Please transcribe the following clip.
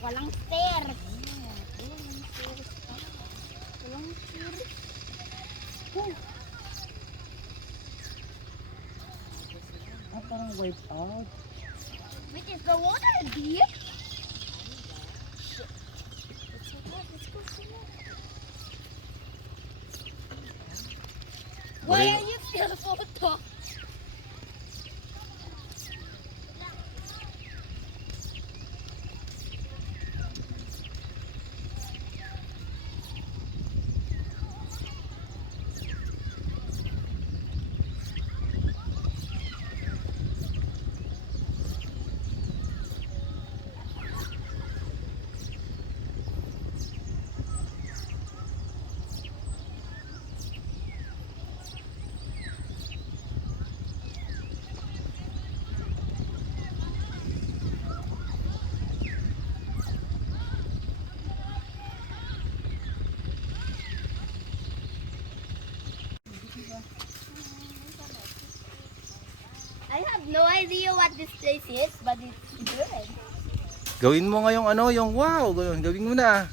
Walang stairs. Walang stairs. Parang wipe out. Wait, is the water deep? Shit. Let's go swim. Why are you still photo? I have no idea what this place is, but it's good. Gawin mo ngayong ano, yung wow. Gawin mo na.